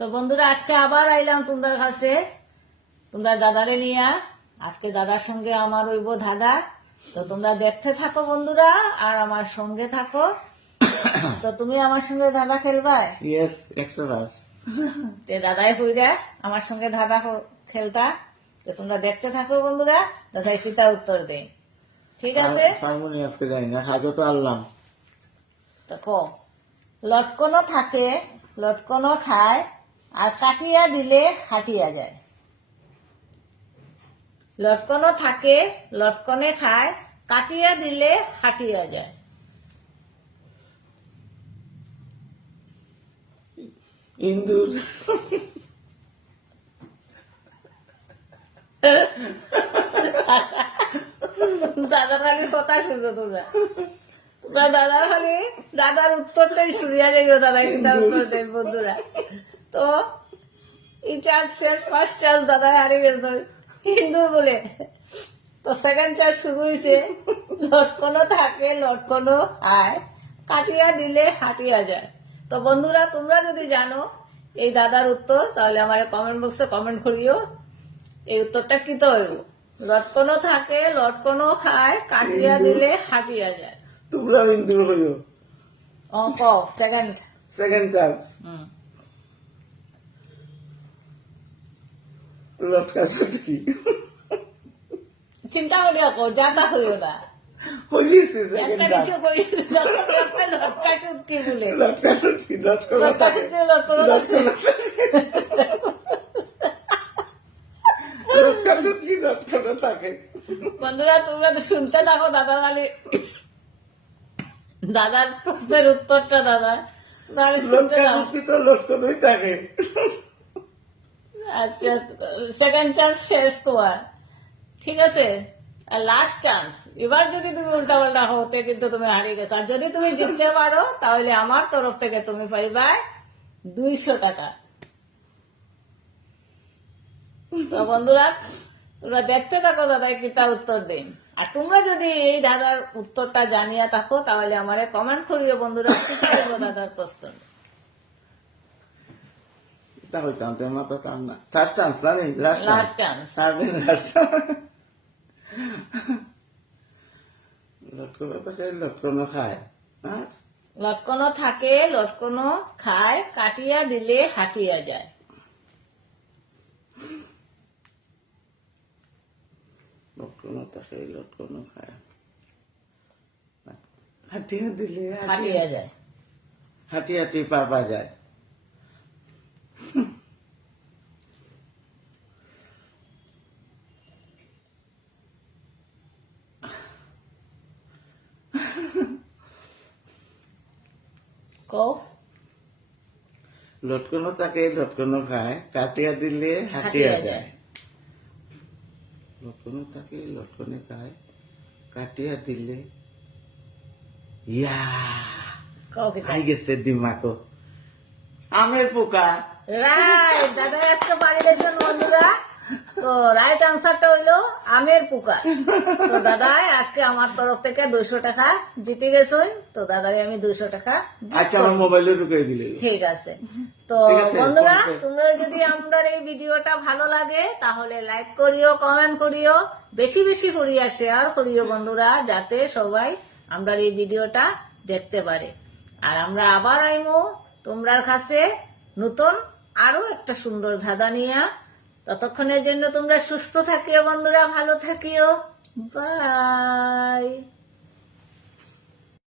তো বন্ধুরা আজকে আবার আইলাম তোমাদের কাছে, তোমরা দাদারে নিয়া। আজকে দাদার সঙ্গে আমার হইব দাদা। তো তোমরা দেখতে থাকো বন্ধুরা, আর আমার সঙ্গে থাকো। তো তুমি আমার সঙ্গে দাদা খেলবা? ইয়েস 100 বার। তে দাদাই কইরা আমার সঙ্গে দাদা খেলতা। তো তোমরা দেখতে থাকো বন্ধুরা, দাদাই কিতা উত্তর দেয়। ঠিক আছে? ফার্মনি আজকে যাই না, আগে তো আনলাম। তো কো, লটকনও থাকে, লটকনও খায়, আর কাটিয়া দিলে হাঁটিয়া যায়। লটকনও থাকে, লটকনে খায়, কাটিয়া দিলে হাঁটিয়া যায়। ইন্দুর। দাদার খালি কথা শুনছো তোমরা, তোমরা দাদার খালি দাদার উত্তরটাই শুনিয়া যাইও। দাদা কিন্তু উত্তর দেন বন্ধুরা। তো এই চান্স শেষ, ফার্স্ট চান্স দাদা হারিয়ে গেছে হিন্দুর বলে। তো সেকেন্ড চান্স শুরু হয়েছে, লটকনও থাকে, লটকনও খায়, কাটিয়া দিলে হাঁটিয়া যায়। তো বন্ধুরা তোমরা যদি জানো এই দাদার উত্তর, তাহলে আমার কমেন্ট বক্সে কমেন্ট করিও এই উত্তরটা কি তো হইব। লটকনও থাকে, লটকনও খায়, কাটিয়া দিলে হাঁটিয়া যায়। তোমরা ইন্দুর হইও। Second second chance. লটকা সটকি চিন্তা করিয়া কো, যাতা হইও না। হইছে সেকেন্ড একটা চান্স। কিছু করি লটকা শুটকি বলে, লটকা সটকি লটকা লটকা শুটকি লটকনও থাকে। লটকা সটকি লটকা থাকে। বন্ধুরা তোমরা তো শুনতে থাকো দাদার খালি দাদার প্রশ্নের উত্তরটা দাদা নাহলে শুনতে লটকা থাকো। সটকি তো লটকনই থাকে। আচ্ছা, সেকেন্ড চান্স শেষ তোমার, ঠিক আছে? আর লাস্ট চান্স, এবার যদি তুমি উল্টা পাল্টা হতে কিন্তু তুমি হারিয়ে গেছো। আর যদি তুমি জিততে পারো তাহলে আমার তরফ থেকে তুমি পাইবা 200 টাকা। তো বন্ধুরা তোমরা দেখতে থাকো দাদাই কিতা উত্তর দেন। আর তোমরা যদি এই দাদার উত্তরটা জানিয়া থাকো তাহলে আমারে কমেন্ট করিও বন্ধুরা, কি করবো দাদার প্রশ্ন। তা হইতাম তো মাথা টান না। থার্ড চান্স না, লাস্ট লাস্ট চান্স। লটকনো তো খাই, লটকনো খায়। আর লটকনও থাকে, লটকনও খায়, কাটিয়া দিলে হাঁটিয়া যায়। লটকনো তো খাই, লটকনো খায়, হাঁটিয়া দিলে হাঁটিয়া যায়। হাঁটি হাঁটি পাবা যায়। কও। লটকনো থাকে, লটকনো খায়, কাটিয়া দিলে হাঁটিয়া যায়। লটকনো থাকে, লটকনে খায়, কাটিয়া দিলে ইয়া কও কি খাই গেছে দিমাকো। আমের পোকা। রাইট, দাদা আজকে পারি গেছেন বন্ধুরা। তো রাইট আনসারটা হইলো আমের পোকা। তো দাদাই আজকে আমার তরফ থেকে 200 টাকা জিতে গেছেন। তো দাদাকে আমি 200 টাকা gift আচ্ছা, আমার করবো। মোবাইলে ঢুকিয়ে দিলে। ঠিক আছে। তো ঠিক আছে, বন্ধুরা ফোন পে। তোমরা যদি আমাদের এই ভিডিওটা ভালো লাগে তাহলে লাইক করিও, কমেন্ট করিও, বেশি বেশি করিয়া শেয়ার করিও বন্ধুরা, যাতে সবাই আমরা এই ভিডিওটা দেখতে পারে। আর আমরা আবার আইমো তোমরার কাছে নতুন আরো একটা সুন্দর ধাঁধা নিয়া। ততক্ষণের জন্য তোমরা সুস্থ থাকিও বন্ধুরা, ভালো থাকিও। বাই।